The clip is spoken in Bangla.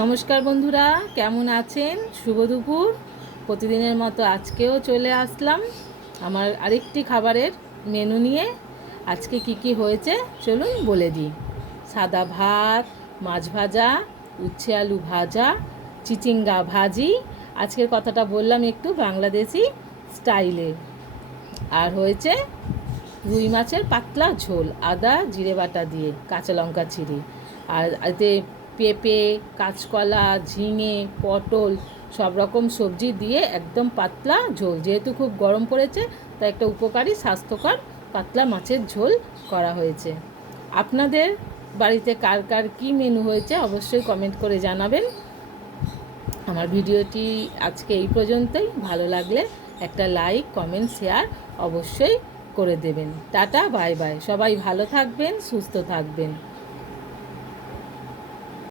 নমস্কার বন্ধুরা, কেমন আছেন? শুভ দুপুর। প্রতিদিনের মতো আজকেও চলে আসলাম আমার আরেকটি খাবারের মেনু নিয়ে। আজকে কি হয়েছে চলুন বলে দিই। সাদা ভাত, মাছ ভাজা, উচ্ছে আলু ভাজা, চিচিঙ্গা ভাজি। আজকের কথাটা বললাম একটু বাংলাদেশি স্টাইলে। আর হয়েছে রুই মাছের পাতলা ঝোল, আদা জিরে বাটা দিয়ে, কাঁচা লঙ্কা চিড়ে। আর এতে পেঁপে, কাঁচকলা, ঝিঙে, পটল সব রকম সবজি দিয়ে একদম পাতলা ঝোল। যেহেতু খুব গরম পড়েছে তাই একটা উপকারী স্বাস্থ্যকর পাতলা মাছের ঝোল করা হয়েছে। আপনাদের বাড়িতে কার কার কী মেনু হয়েছে অবশ্যই কমেন্ট করে জানাবেন। আমার ভিডিওটি আজকে এই পর্যন্তই। ভালো লাগলে একটা লাইক, কমেন্ট, শেয়ার অবশ্যই করে দেবেন। Tata, bye bye. সবাই ভালো থাকবেন, সুস্থ থাকবেন।